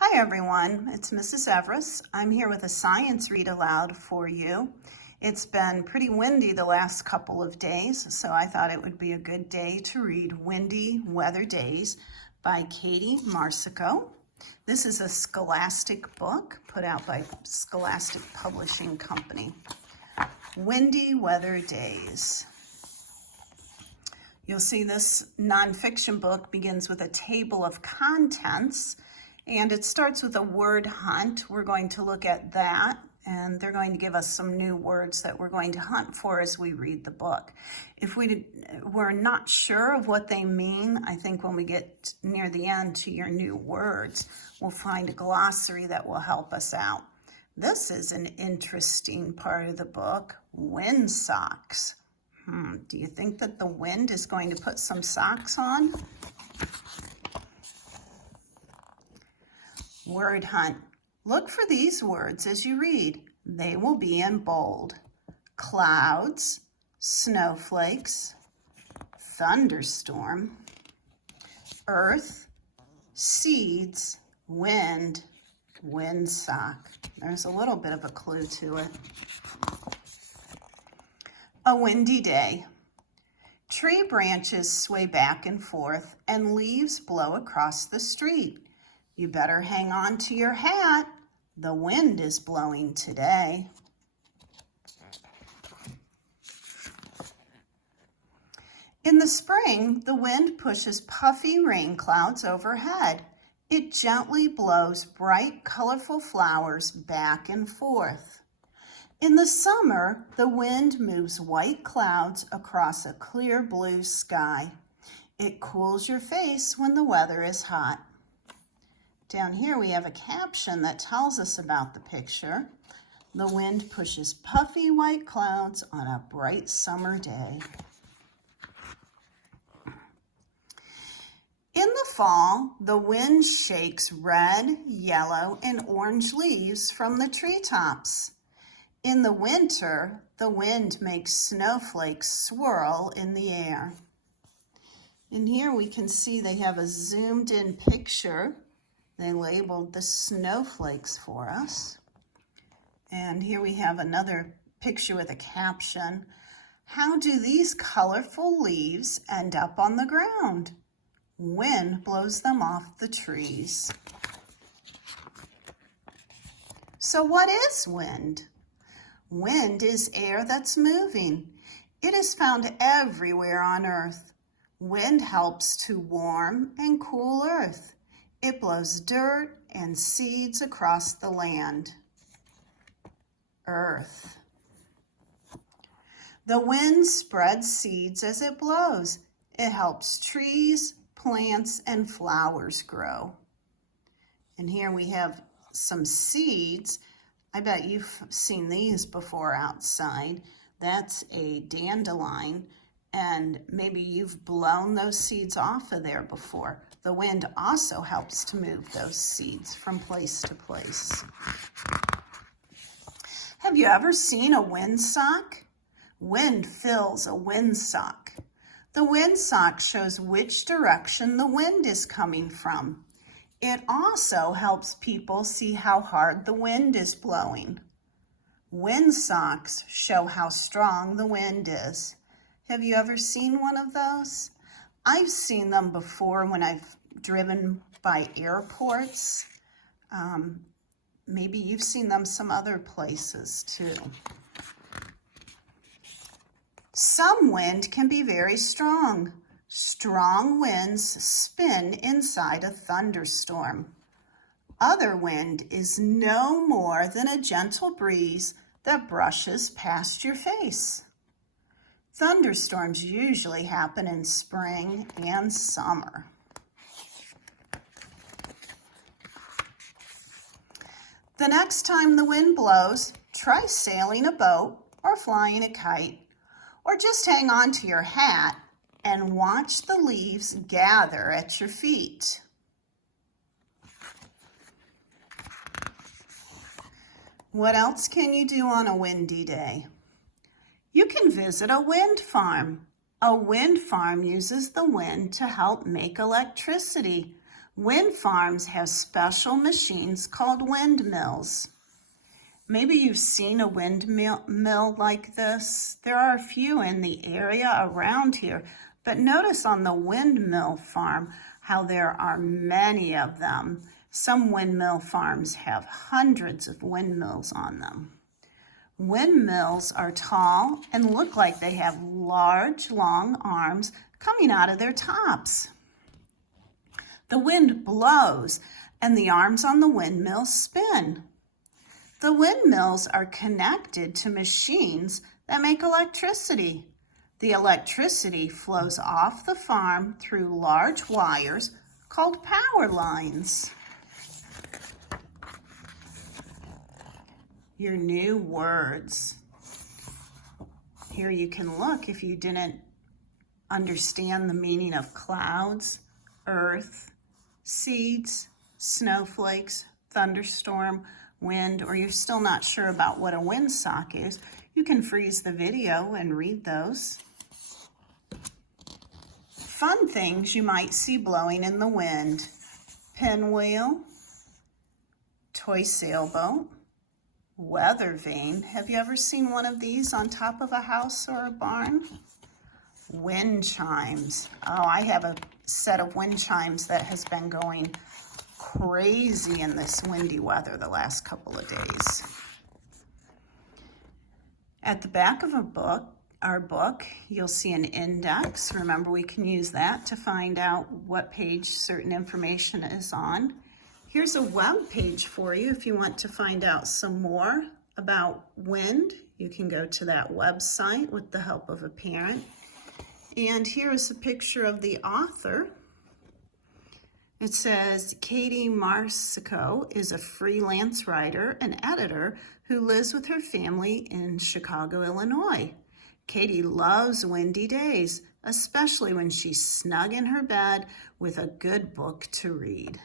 Hi everyone, it's Mrs. Everest. I'm here with a science read aloud for you. It's been pretty windy the last couple of days, so I thought it would be a good day to read Windy Weather Days by Katie Marsico. This is a Scholastic book put out by Scholastic Publishing Company. Windy Weather Days. You'll see this nonfiction book begins with a table of contents, and it starts with a word hunt. We're going to look at that, and they're going to give us some new words that we're going to hunt for as we read the book. If we're not sure of what they mean, I think when we get near the end to your new words, we'll find a glossary that will help us out. This is an interesting part of the book, wind socks. Do you think that the wind is going to put some socks on? Word hunt. Look for these words as you read. They will be in bold. Clouds, snowflakes, thunderstorm, earth, seeds, wind, windsock. There's a little bit of a clue to it. A windy day. Tree branches sway back and forth and leaves blow across the street. You better hang on to your hat. The wind is blowing today. In the spring, the wind pushes puffy rain clouds overhead. It gently blows bright, colorful flowers back and forth. In the summer, the wind moves white clouds across a clear blue sky. It cools your face when the weather is hot. Down here we have a caption that tells us about the picture. The wind pushes puffy white clouds on a bright summer day. In the fall, the wind shakes red, yellow, and orange leaves from the treetops. In the winter, the wind makes snowflakes swirl in the air. And here we can see they have a zoomed in picture. They labeled the snowflakes for us. And here we have another picture with a caption. How do these colorful leaves end up on the ground? Wind blows them off the trees. So what is wind? Wind is air that's moving. It is found everywhere on earth. Wind helps to warm and cool earth. It blows dirt and seeds across the land. Earth. The wind spreads seeds as it blows. It helps trees, plants, and flowers grow. And here we have some seeds. I bet you've seen these before outside. That's a dandelion, and maybe you've blown those seeds off of there before. The wind also helps to move those seeds from place to place. Have you ever seen a windsock? Wind fills a windsock. The windsock shows which direction the wind is coming from. It also helps people see how hard the wind is blowing. Windsocks show how strong the wind is. Have you ever seen one of those? I've seen them before when I've driven by airports. Maybe you've seen them some other places too. Some wind can be very strong. Strong winds spin inside a thunderstorm. Other wind is no more than a gentle breeze that brushes past your face. Thunderstorms usually happen in spring and summer. The next time the wind blows, try sailing a boat or flying a kite, or just hang on to your hat and watch the leaves gather at your feet. What else can you do on a windy day? You can visit a wind farm. A wind farm uses the wind to help make electricity. Wind farms have special machines called windmills. Maybe you've seen a windmill like this. There are a few in the area around here, but notice on the windmill farm how there are many of them. Some windmill farms have hundreds of windmills on them. Windmills are tall and look like they have large, long arms coming out of their tops. The wind blows and the arms on the windmill spin. The windmills are connected to machines that make electricity. The electricity flows off the farm through large wires called power lines. Your new words. Here you can look if you didn't understand the meaning of clouds, earth, seeds, snowflakes, thunderstorm, wind, or you're still not sure about what a windsock is, you can freeze the video and read those. Fun things you might see blowing in the wind. Pinwheel, toy sailboat, weather vane. Have you ever seen one of these on top of a house or a barn? Wind chimes. Oh, I have a set of wind chimes that has been going crazy in this windy weather the last couple of days. At the back of our book, you'll see an index. Remember, we can use that to find out what page certain information is on. Here's a web page for you if you want to find out some more about wind. You can go to that website with the help of a parent. And here is a picture of the author. It says, Katie Marsico is a freelance writer and editor who lives with her family in Chicago, Illinois. Katie loves windy days, especially when she's snug in her bed with a good book to read.